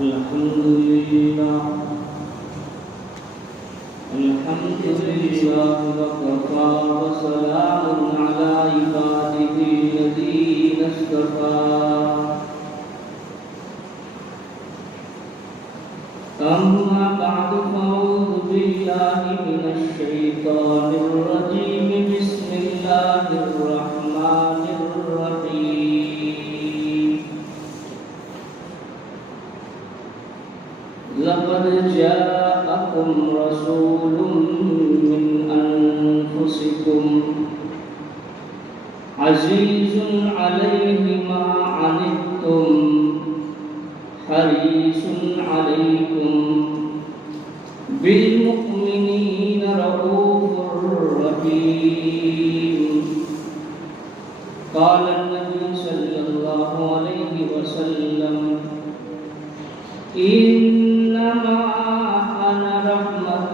الحمد لله وكفى وسلام على عباده الذين اصطفى أما بعد فأعوذ بالله من الشيطان الرجيم بسم الله الرحمن الرحيم لقد جاءكم رسول من أنفسكم عزيز عليه ما عنتم حريص عليكم بالمؤمنين رؤوف رحيم قال النبي صلى الله عليه وسلم إنما أنا رحمة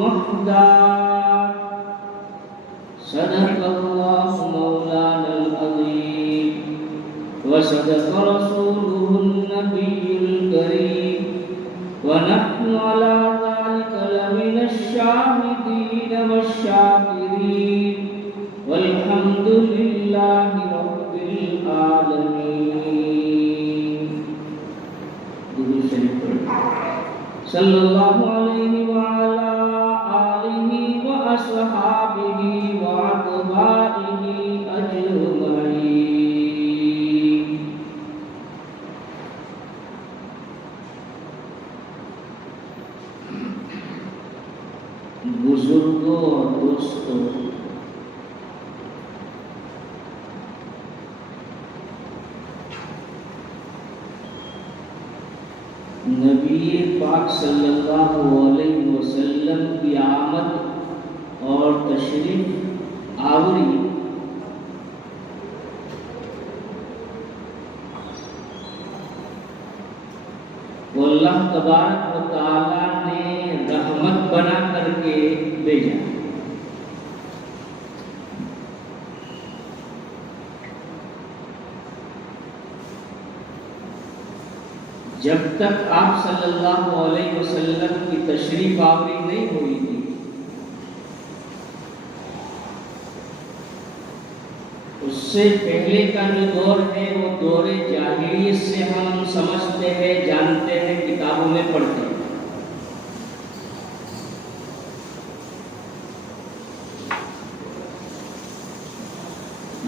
مهداة صدق الله مولانا العظيم وصدق رسوله النبي الكريم ونحن على ذلك لمن الشاهدين والشاكرين والحمد لله رب العالمين. درود شریف صلی اللہ علیہ وعلى آلہ وأصحابہ وأتباعہ أجمعین. بزرگوں اور دوستوں، نبی پاک صلی اللہ علیہ وسلم کی آمد اور تشریف آوری وہ اللہ تبارک و تعالی نے رحمت بنا کر کے بھیجا. جب تک آپ صلی اللہ علیہ وسلم کی تشریف آوری نہیں ہوئی تھی، اس سے پہلے کا جو دور ہے وہ دور جاہلیت سے ہم سمجھتے ہیں، جانتے ہیں، کتابوں میں پڑھتے ہیں.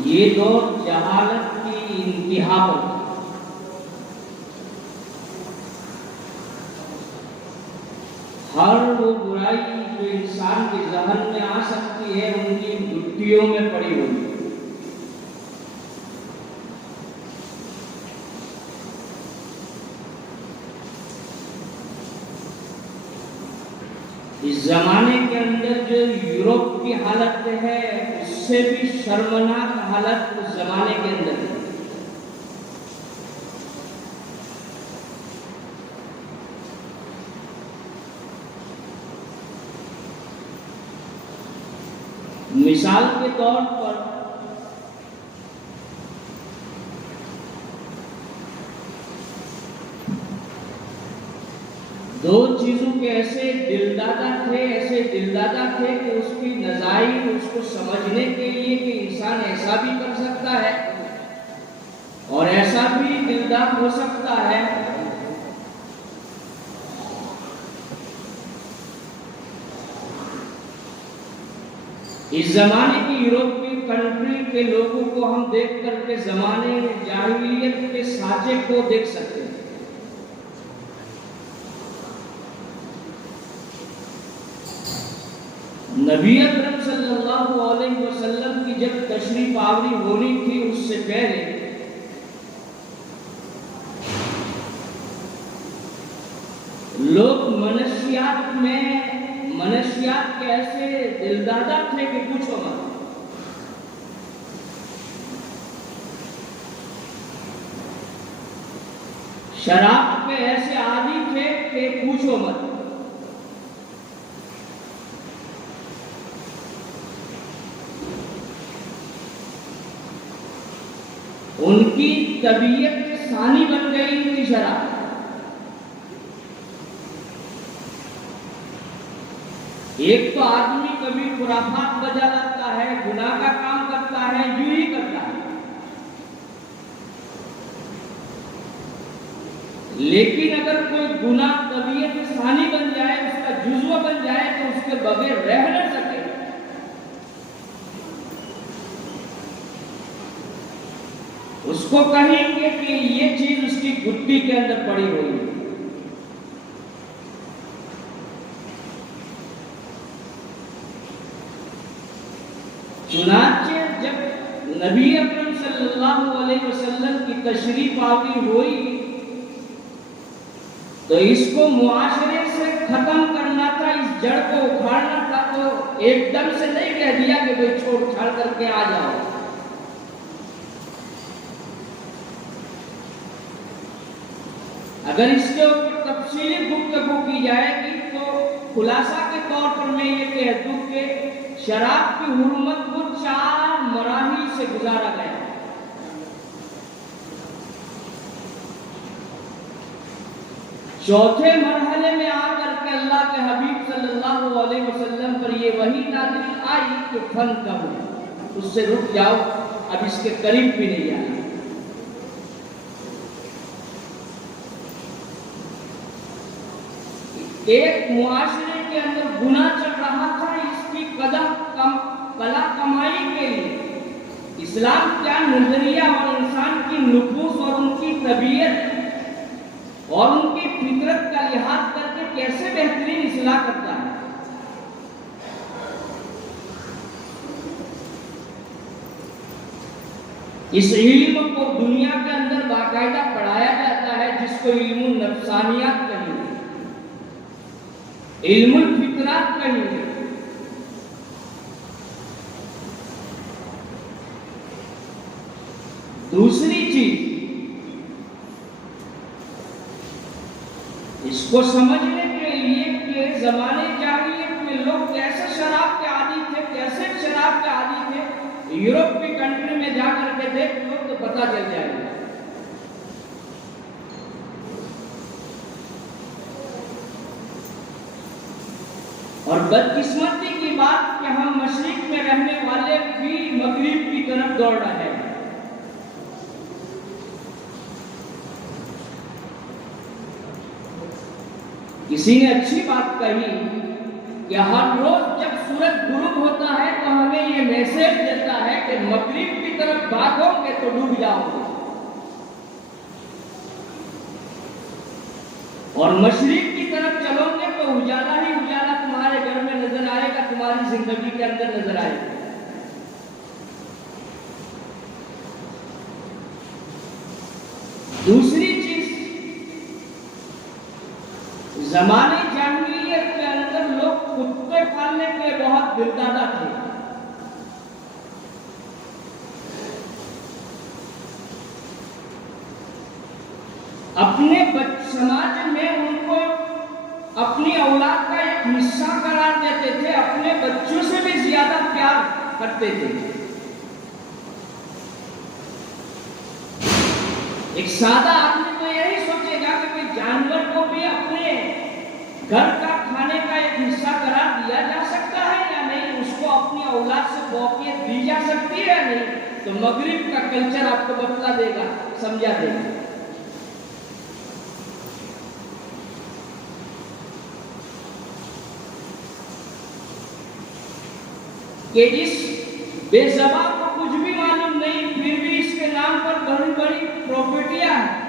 یہ دور جہالت کی انتہا پر تھا. ہر وہ برائی جو انسان کے ذہن میں آ سکتی ہے ان کی گٹھیوں میں پڑی ہوئی. اس زمانے کے اندر جو یورپ کی حالت ہے اس سے بھی شرمناک حالت اس زمانے کے اندر ہے. مثال کے طور پر دو چیزوں کے ایسے دلدادہ تھے کہ اس کی نظائر اس کو سمجھنے کے لیے کہ انسان ایسا بھی کر سکتا ہے اور ایسا بھی دلدار ہو سکتا ہے. اس زمانے کی یورپی کنٹری کے لوگوں کو ہم دیکھ کر کے زمانے جاہلیت کے سانچے کو دیکھ سکتے ہیں. نبی اکرم صلی اللہ علیہ وسلم کی جب تشریف آوری ہونی تھی اس سے پہلے لوگ منشیات کے ایسے دلدادہ تھے کہ پوچھو مت. شراب کے ایسے عادی تھے کہ پوچھو مت. ان کی طبیعت ثانی بن گئی تھی شراب. ایک تو آدمی کبھی خرافات بجا لاتا ہے، گناہ کا کام کرتا ہے، یوں ہی کرتا ہے، لیکن اگر کوئی گناہ طبیعت ثانی بن جائے، اس کا جزو بن جائے تو اس کے بغیر رہ نہ سکے، اس کو کہیں گے کہ یہ چیز اس کی گٹی کے اندر پڑی ہوئی ہے۔ چنانچہ جب نبی اکرم صلی اللہ علیہ وسلم کی تشریف آوری ہوئی تو اس کو معاشرے سے ختم کرنا تھا، اس جڑ کو اکھاڑنا تھا، تو ایک دم سے نہیں کہہ دیا کہ بھئی چھوڑ چھاڑ کر کے آ جاؤ۔ اگر اس کے اوپر تفصیلی گفتگو کی جائے گی تو خلاصہ کے طور پر میں یہ کہہ دوں کہ شراب کی حرمت کو 4 مراحل سے گزارا گیا۔ چوتھے مرحلے میں آ کر کے اللہ کے حبیب صلی اللہ علیہ وسلم پر یہ وحی نازل آئی کہ فن کرو، اس سے رک جاؤ، اب اس کے قریب بھی نہیں جانا۔ ایک معاشرے کے اندر گناہ چل رہا تھا، اس کی کلا کمائی کے لیے اسلام کیا نظریہ اور انسان کی نفوس اور ان کی طبیعت اور ان کی فطرت کا لحاظ کر کے کیسے بہترین اصلاح کرتا ہے۔ اس علم کو دنیا کے اندر باقاعدہ پڑھایا جاتا ہے، جس کو علم النفسانیات کہیں گے، علم الفطرات کہیں گے۔ دوسری چیز، اس کو سمجھنے کے لیے کہ زمانے جاہلیت میں لوگ کیسے شراب کے عادی تھے، کیسے شراب کے عادی تھے، یورپ کی کنٹری میں جا کر کے دیکھ لو تو پتہ چل جائے گا۔ اور بدقسمتی کی بات کہ ہم مشرق میں رہنے والے بھی مغرب کی طرف دوڑ رہے ہیں۔ کسی نے اچھی بات کہی کہ ہر روز جب سورج غروب ہوتا ہے تو ہمیں یہ میسج دیتا ہے کہ مغرب کی طرف بھاگو گے تو ڈوب جاؤ گے، اور مشرق کی طرف چلو گے تو اجالا ہی اجالا تمہارے گھر میں نظر آئے گا، تمہاری زندگی کے اندر نظر آئے گا۔ دوسری چیز، زمانے جاہلیت کے اندر لوگ کتے پالنے کے بہت دلدادہ تھے۔ اپنے سماج میں ان کو اپنی اولاد کا ایک حصہ قرار دیتے تھے، اپنے بچوں سے بھی زیادہ پیار کرتے تھے۔ ایک سادہ آدمی تو یہی سوچے گا کہ کوئی جانور کو بھی اپنے گھر کا کھانے کا ایک حصہ قرار دیا جا سکتا ہے یا نہیں، اس کو اپنی اولاد سے فوقیت دی جا سکتی ہے یا نہیں، تو مغرب کا کلچر آپ کو بتلا دے گا، سمجھا دے گا۔ کہ اس بے زبان کو کچھ بھی معلوم نہیں، پھر بھی اس کے نام پر بڑی بڑی پراپرٹیاں ہیں۔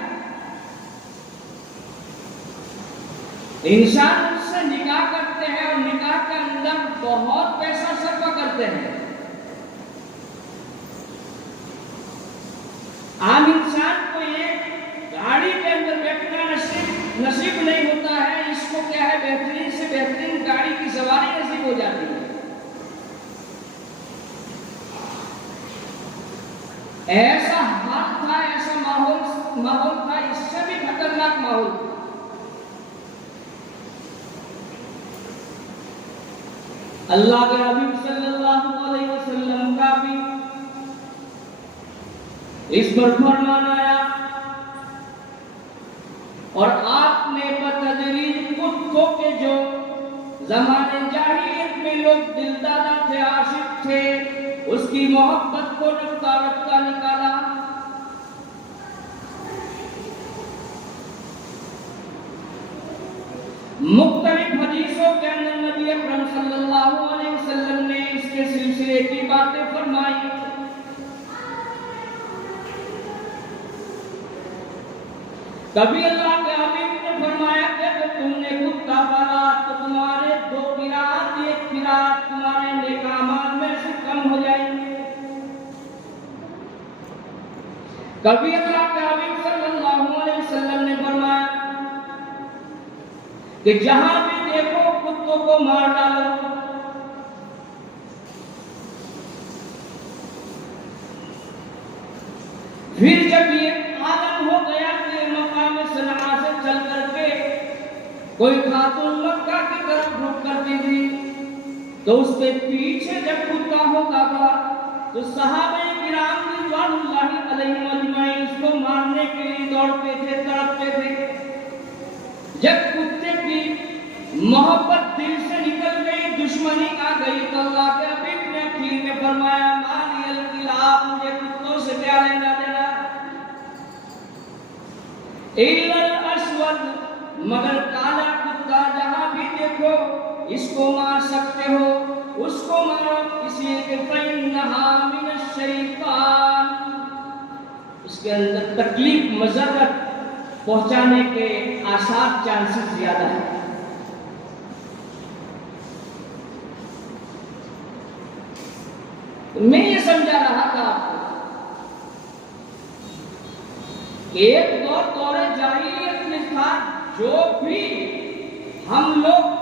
انسان اس سے نکاح کرتے ہیں اور نکاح کے اندر بہت پیسہ صرف کرتے ہیں۔ عام انسان کو ایک گاڑی کے اندر بیٹھنا نصیب نہیں ہوتا ہے، اس کو کیا ہے، بہترین سے بہترین گاڑی کی سواری نصیب ہو جاتی ہے۔ ایسا حال تھا، ایسا ماحول تھا، اس سے بھی خطرناک ماحول تھا۔ اللہ کے حبیب صلی اللہ علیہ وسلم کا بھی اس پر فرمان آیا اور آپ نے بتدریج کتوں کے جو زمانے جاہلیت میں لوگ دل دادا تھے، عاشق تھے، اس کی محبت کو رفتہ رفتہ نکالا۔ مختلف حدیثوں کے اندر نبی اکرم صلی اللہ علیہ وسلم نے اس کے سلسلے کی باتیں فرمائی۔ کبھی اللہ کے حبیب نے فرمایا کہ اگر تم نے کتا پالا تو تمہارے 2 قرات، 1 قرات تمہارے نیک اعمال میں سے کم ہو جائیں گے۔ کبھی اللہ کے حبیب صلی اللہ علیہ وسلم نے فرمایا کہ جہاں بھی دیکھو کتوں کو مار ڈالو۔ پھر جب یہ عالم ہو گیا کہ مقام صنعاء سے چل کر کے کوئی خاتون مکہ کی طرف رخ کرتی تھی تو اس کے پیچھے جب کتا ہوتا تھا تو صحابہ کرام رضوان اللہ علیہم اجمعین اس کو مارنے کے لیے دوڑتے تھے، تڑپتے تھے۔ جب کتے کی محبت دل سے نکل گئی، دشمنی آ گئی، تو اللہ کے حبیب نے اخیر میں فرمایا مالی الکلاب، مجھے کتوں سے کیا لینا دینا، الا الاسود، مگر کالا کتا جہاں بھی دیکھو اس کو مار سکتے ہو، اس کو مارو، اس لیے کہ فإنها من الشیطان، اس کے اندر تکلیف مضرت پہنچانے کے آثار چانسز زیادہ ہیں۔ میں یہ سمجھا رہا تھا آپ کو کہ ایک دور جاہلیت میں تھا، جو بھی ہم لوگ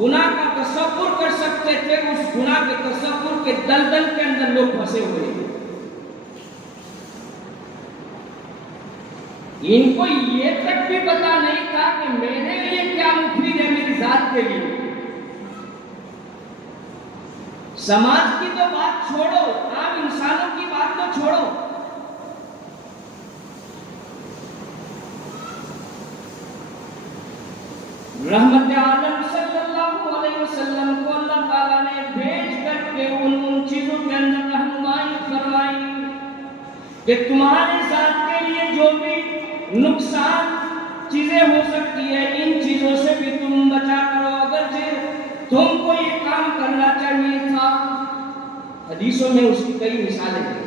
گناہ کا تصور کر سکتے تھے، اس گناہ کے تصور کے دلدل کے اندر لوگ پھنسے ہوئے ہیں۔ ان کو یہ تک بھی پتا نہیں تھا کہ میرے لیے کیا مفید ہے، میری ذات کے لیے۔ سماج کی تو بات چھوڑو، عام انسانوں کی بات تو چھوڑو، رحمت عالم صلی اللہ علیہ وسلم کو اللہ تعالیٰ نے بھیج کر کے ان چیزوں کے اندر رہنمائی فرمائی کہ تمہاری ذات کے لیے جو بھی نقصان چیزیں ہو سکتی ہے، ان چیزوں سے بھی تم بچا کرو، اگرچہ تم کو یہ کام کرنا چاہیے تھا۔ حدیثوں میں اس کی کئی مثالیں ہیں۔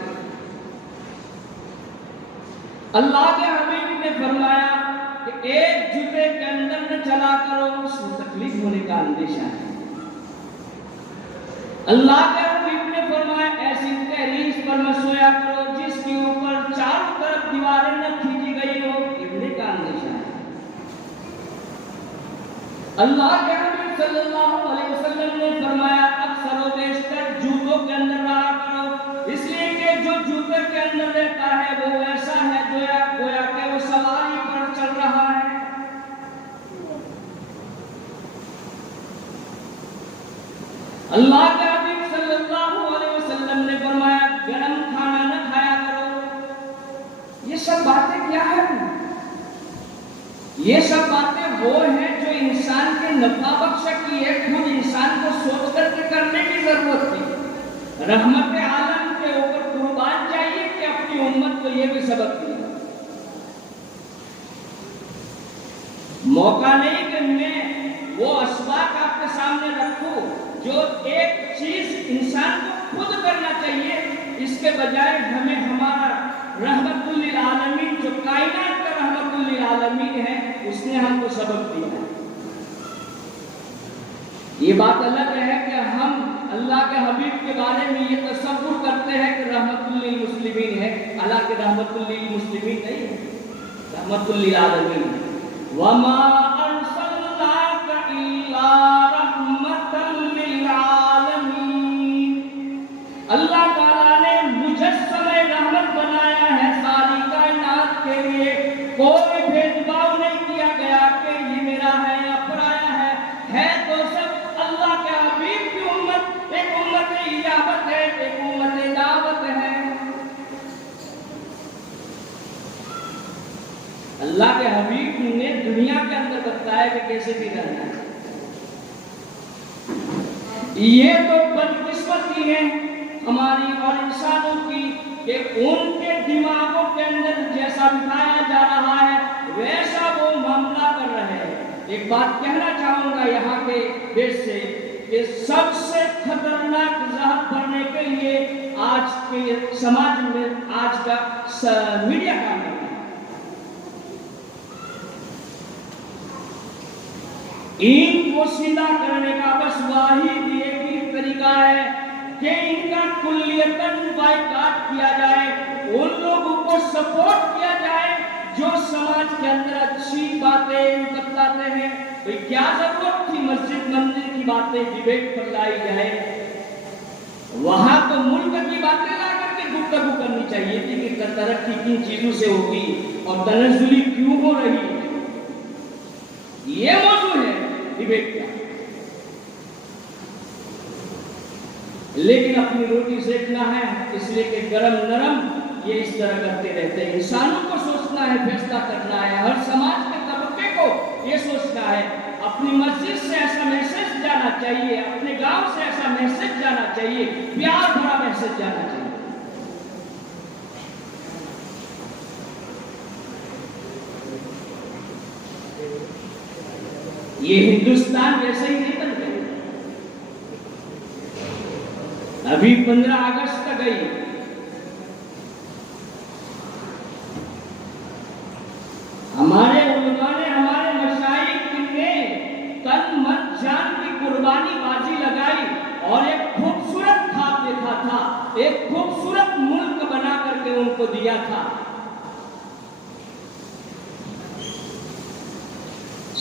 اللہ کے حبیب نے فرمایا کہ ایک جوتے کے اندر نہ چلا کرو، اس میں تکلیف ہونے کا اندیشہ ہے۔ اللہ کے حبیب نے فرمایا ایسی تحریش پر نہ سویا کرو جس کے اوپر چاروں طرف دیواریں نہ کھینچی گئی ہو، گرنے کا اندیشہ ہے۔ اللہ کے حبیب صلی اللہ علیہ وسلم نے فرمایا اکثر و بیشتر جوتوں کے اندر رہا کرو، اس لیے کہ جو جوتے کے اندر رہتا ہے وہ ایسا ہے گویا کہ وہ سواری پر چل رہا ہے۔ اللہ کے حبیب صلی اللہ علیہ وسلم نے فرمایا گرم کھانا نہ کھایا کرو۔ یہ سب باتیں کیا ہیں؟ یہ سب باتیں وہ ہیں جو انسان کے نفع بخش کی ہے، خود انسان کو سوچ کر کے کرنے کی ضرورت تھی۔ رحمت عالم کے اوپر قربان چاہیے کہ اپنی امت کو یہ بھی سبق دیا۔ موقع نہیں کہ میں وہ اسباق آپ کے سامنے رکھوں جو ایک چیز انسان کو خود کرنا چاہیے، اس کے بجائے ہمیں ہمارا رحمت للعالمین جو کائنات کا رحمت للعالمین ہے اس نے ہم کو سبق دیا ہے۔ یہ بات الگ ہے کہ ہم اللہ کے حبیب کے بارے میں یہ تصور کرتے ہیں کہ رحمت للمسلمین ہے، اللہ کے رحمت للمسلمین نہیں ہے، رحمت للعالمین ہے۔ وَمَا أَرْسَلْنَاكَ إِلَّا رَحْمَةً لِلْعَالَمِينَ۔ اللہ تعالیٰ نے مجسمہ رحمت بنایا ہے ساری کائنات کے لیے، کوئی بھید بھاؤ نہیں کیا گیا کہ یہ میرا ہے یا پرایا ہے تو سب اللہ کے حبیب کی امت، ایک امت اجابت ہے، ایک امت دعوت ہے۔ اللہ کے حبیب نے دنیا کے اندر بتایا کہ کیسے بھی رہنا ہے۔ یہ تو بدقسمتی ہے ہماری اور انسانوں کی کہ ان کے دماغوں کے اندر جیسا بٹھایا جا رہا ہے ویسا وہ معاملہ کر رہے ہیں۔ ایک بات کہنا چاہوں گا یہاں کے بیس سے کہ سب سے خطرناک زہر بھرنے کے لیے آج کے سماج میں آج کا میڈیا کام کرتا ہے۔ ان کو سیدھا کرنے کا بس واحد ایک ہی طریقہ ہے کہ ان کا کلیتاً بائیکاٹ کیا جائے، ان لوگوں کو سپورٹ کیا جائے جو سماج کے اندر اچھی باتیں بتلاتے ہیں۔ کیا ضرورت تھی مسجد مندر کی باتیں ڈیبیٹ پر لائی جائے؟ وہاں تو ملک کی باتیں لا کر کے گفتگو کرنی چاہیے تھی کہ ترقی کن چیزوں سے ہوگی اور تنزلی کیوں ہو رہی ہے، یہ موضوع ہے ڈیبیٹ کا۔ لیکن اپنی روٹی سیکنا ہے اس لیے کہ گرم نرم یہ اس طرح کرتے رہتے ہیں۔ انسانوں کو سوچنا ہے، فیصلہ کرنا ہے، ہر سماج کے طبقے کو یہ سوچنا ہے۔ اپنی مسجد سے ایسا میسج جانا چاہیے، اپنے گاؤں سے ایسا میسج جانا چاہیے، پیار بھرا میسج جانا چاہیے۔ یہ ہندوستان ویسے ہی نہیں بن گئے۔ ابھی 15 اگست گئی، ہمارے علماء نے، ہمارے مشائخ نے تن من جان کی قربانی بازی لگائی اور ایک خوبصورت خواب دیکھا تھا، ایک خوبصورت ملک بنا کر کے ان کو دیا تھا۔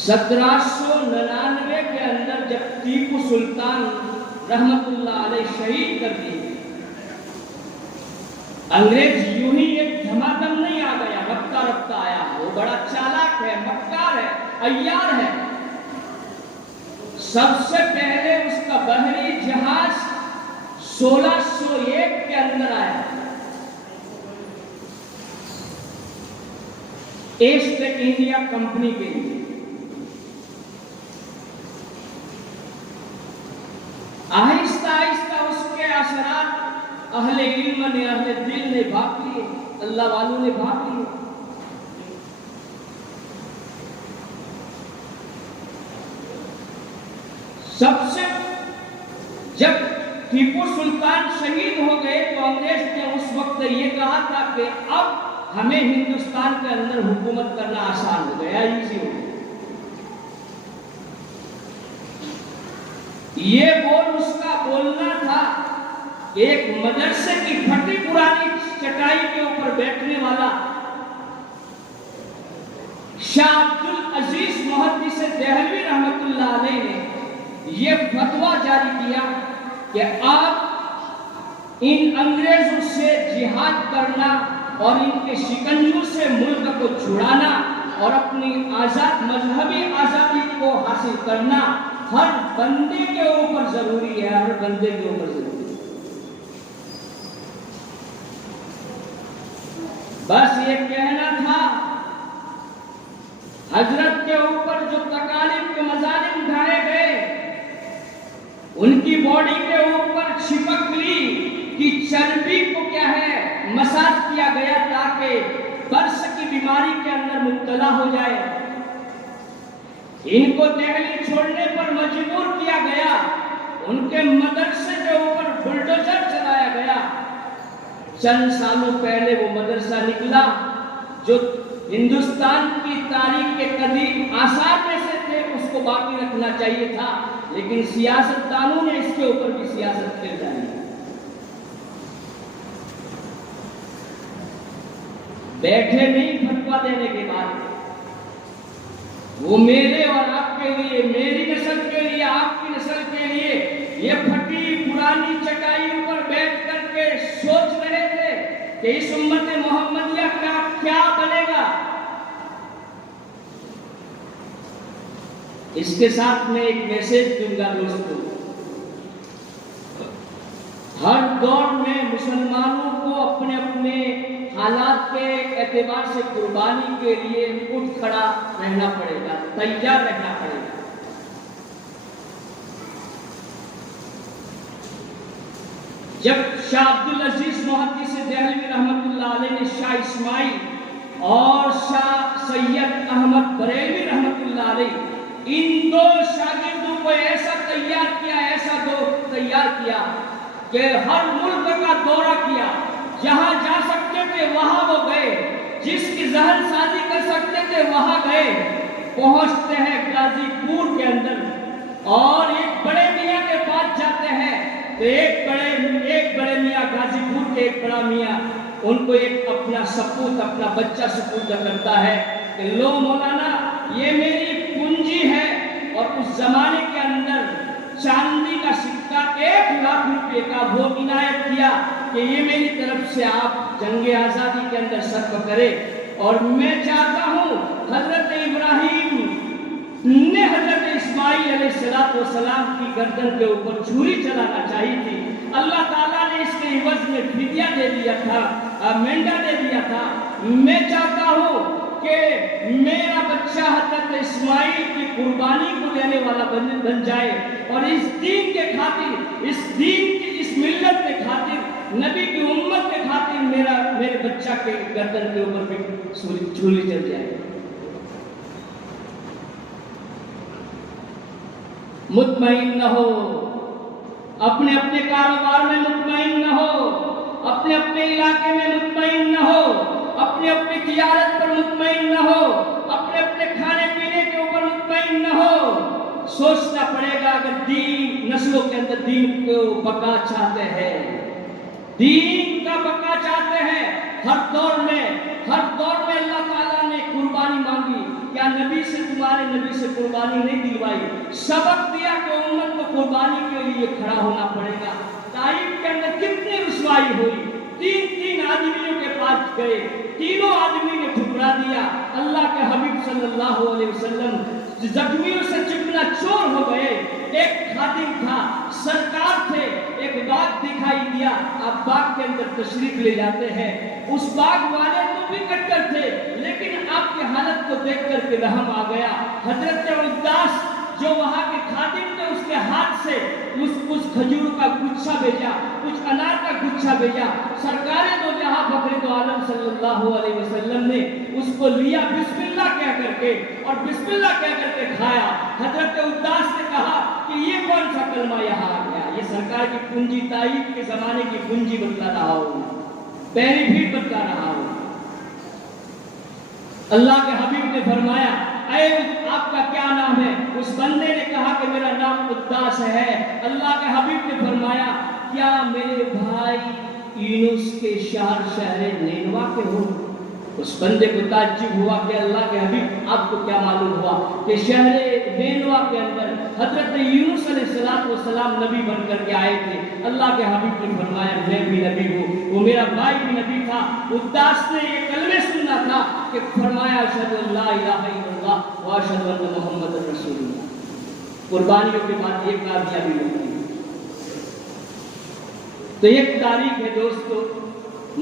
1799 کے اندر جب ٹیپو سلطان رحمت اللہ علیہ شہید کر دیے، انگریز یوں ہی ایک دھمادم نہیں آ گیا، رفتہ رفتہ آیا۔ وہ بڑا چالاک ہے، مکار ہے، عیار ہے۔ سب سے پہلے اس کا بحری جہاز 1601 کے اندر آیا، ایسٹ انڈیا کمپنی کے لیے۔ آہستہ آہستہ اس کے اثرات اہل علم نے، اہل دل نے بھاگ لیے، اللہ والوں نے بھاگ لیے۔ سب سے جب ٹیپو سلطان شہید ہو گئے تو انگریز نے اس وقت یہ کہا تھا کہ اب ہمیں ہندوستان کے اندر حکومت کرنا آسان ہو گیا، ایزی ہو گیا۔ یہ بول اس کا بولنا تھا کہ ایک مدرسے کی پھٹی پرانی چٹائی کے اوپر بیٹھنے والا شاہ عبد العزیز محدث دہلوی رحمت اللہ علیہ نے یہ فتویٰ جاری کیا کہ آپ ان انگریزوں سے جہاد کرنا اور ان کے شکنجوں سے ملک کو چھڑانا اور اپنی آزاد مذہبی آزادی کو حاصل کرنا ہر بندے کے اوپر ضروری ہے، ہر بندے کے اوپر ضروری ہے۔ بس یہ کہنا تھا، حضرت کے اوپر جو تکالیف کے مظالم ڈھائے گئے، ان کی باڈی کے اوپر چھپکلی کی چربی کو کیا ہے مساج کیا گیا تاکہ برس کی بیماری کے اندر مبتلا ہو جائے۔ ان کو دہلی چھوڑنے پر مجبور کیا گیا، ان کے مدرسے کے اوپر بلڈوزر چلایا گیا۔ چند سالوں پہلے وہ مدرسہ نکلا جو ہندوستان کی تاریخ کے قدیم آثار میں سے تھے، اس کو باقی رکھنا چاہیے تھا، لیکن سیاست دانوں نے اس کے اوپر بھی سیاست کر ڈالی۔ بیٹھے نہیں فتویٰ دینے کے بعد، وہ میرے اور آپ کے لیے، میری نسل کے لیے، آپ کی نسل کے لیے یہ پھٹی پرانی چٹائیوں پر بیٹھ کر کے سوچ رہے تھے کہ اس امت محمدیہ کا کیا بنے گا۔ اس کے ساتھ میں ایک میسج دوں گا دوستو، ہر دور میں مسلمانوں کو اپنے اپنے حالات کے اعتبار سے قربانی کے لیے اٹھ کھڑا رہنا پڑے گا، تیار رہنا پڑے گا۔ جب شاہ عبدالعزیز محدث دہلوی رحمۃ اللہ علیہ نے شاہ اسماعیل اور شاہ سید احمد بریلوی رحمۃ اللہ علیہ ان دو شاگردوں کو ایسا تیار کیا کہ ہر ملک کا دورہ کیا، جہاں جا سکتے تھے وہاں وہ گئے، جس کی ذہن سازی کر سکتے تھے وہاں گئے۔ پہنچتے ہیں غازی پور کے اندر اور ایک بڑے میاں کے پاس جاتے ہیں تو ایک بڑے میاں غازی پور کے ایک بڑا میاں ان کو ایک اپنا سپوت، اپنا بچہ سپرد کرتا ہے کہ لو مولانا یہ میری پونجی ہے، اور اس زمانے کے اندر چاندی کا سکہ 1,00,000 روپے کا وہ عنایت کیا کہ یہ میری طرف سے آپ جنگ آزادی کے اندر صرف کرے، اور میں چاہتا ہوں حضرت ابراہیم نے حضرت اسماعیل علیہ السلام کی گردن کے اوپر چھری چلانا چاہیے تھی، اللہ تعالیٰ نے اس کے عوض میں فدیہ دے دیا تھا، مینڈا دے دیا تھا۔ میں چاہتا ہوں کہ میرا بچہ حضرت اسماعیل کی قربانی کو دینے والا بن جائے، اور اس دین کے خاطر، اس دین کی اس ملت کے خاطر، نبی کی امت کے خاطر میرے بچہ کے گردن کے اوپر بھی چھری چل جائے۔ مطمئن نہ ہو، اپنے کاروبار میں مطمئن نہ ہو، اپنے علاقے میں مطمئن نہ ہو، اپنی تجارت پر مطمئن نہ ہو، اپنے کھانے پینے کے اوپر مطمئن نہ ہو۔ سوچنا پڑے گا اگر دین نسلوں کے اندر دین کو بقا چاہتے ہیں، دین کا بقا چاہتے ہیں، ہر دور میں اللہ تعالیٰ نے قربانی مانگی، کیا تمہارے نبی سے قربانی نہیں دلوائی؟ سبق دیا کہ امت کو قربانی کے لیے کھڑا ہونا پڑے گا۔ طائف کے اندر کتنی رسوائی ہوئی، تین آدمیوں کے پاس گئے، تینوں آدمی نے ٹھکرا دیا، اللہ کے حبیب صلی اللہ علیہ وسلم زخمیوں سے چکنا چور ہو گئے۔ ایک خادم تھا، سرکار تھے، ایک باغ دکھائی دیا، آپ باغ کے اندر تشریف لے جاتے ہیں، اس باغ والے تو بھی کٹر تھے لیکن آپ کی حالت کو دیکھ کر کے رحم آ گیا۔ حضرت عباس جو وہاں کے خادم تھے اس کے ہاتھ سے اس کھجور کا گچھا بھیجا، کچھ انار کا گچھا بھیجا، سرکار دو جہاں فخر دو عالم صلی اللہ علیہ وسلم نے اس کو لیا بسم اللہ کہہ کر کے، اور بسم اللہ کہہ کر کے کھایا۔ حضرت عباس نے کہا کہ یہ کون سا کلمہ یہاں آ گیا؟ یہ سرکار کی پونجی، طائف کے زمانے کی پونجی بتلا رہا ہوں، پہلی بھیڑ بتلا رہا ہوں۔ اللہ کے حبیب نے فرمایا اے آپ کا کیا نام ہے؟ اس بندے نے کہا کہ میرا نام عباس ہے۔ اللہ کے حبیب نے فرمایا کیا میرے بھائی یونس کے شہر نینوا کے ہو؟ اس بندے کو تعجب ہوا کہ اللہ کے حبیب آپ کو کیا معلوم ہوا کہ شہر نینوا کے اندر حضرت یونس علیہ السلام نبی بن کر کے آئے تھے۔ اللہ کے حبیب نے فرمایا میں بھی نبی ہوں، وہ میرا بھائی بھی نبی تھا۔ عباس نے یہ کلمے سننا تھا کہ فرمایا اشہد ان لا الہ الا اللہ و اشہد ان محمد رسول اللہ۔ قربانیوں کے بعد یہ کامیابی ہوتی ہے۔ تو ایک تاریخ ہے دوستو،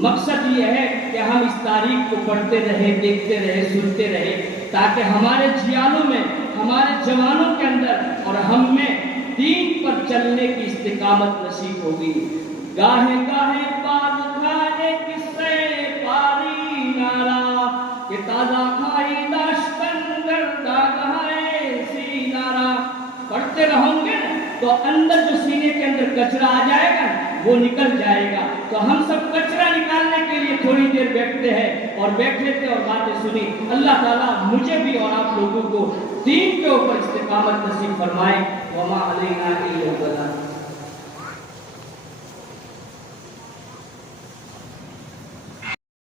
مقصد یہ ہے کہ ہم اس تاریخ کو پڑھتے رہے، دیکھتے رہے، سنتے رہے، تاکہ ہمارے جیالوں میں، ہمارے جوانوں کے اندر اور ہم میں دین پر چلنے کی استقامت نصیب ہوگی۔ گاہے گاہے پاس کھائے قصے پاری نارا، کہ تازہ کھائی داشتن گردہ گہائے سی نارا۔ پڑھتے رہوں گے تو اندر جو سینے کے اندر کچرا آ جائے گا وہ نکل جائے گا۔ تو ہم سب کچرا نکالنے کے لیے تھوڑی دیر بیٹھتے ہیں اور بیٹھ لیتے اور باتیں سنی۔ اللہ تعالیٰ مجھے بھی اور آپ لوگوں کو دین کے اوپر استقامت نصیب فرمائے۔ وما علینا الا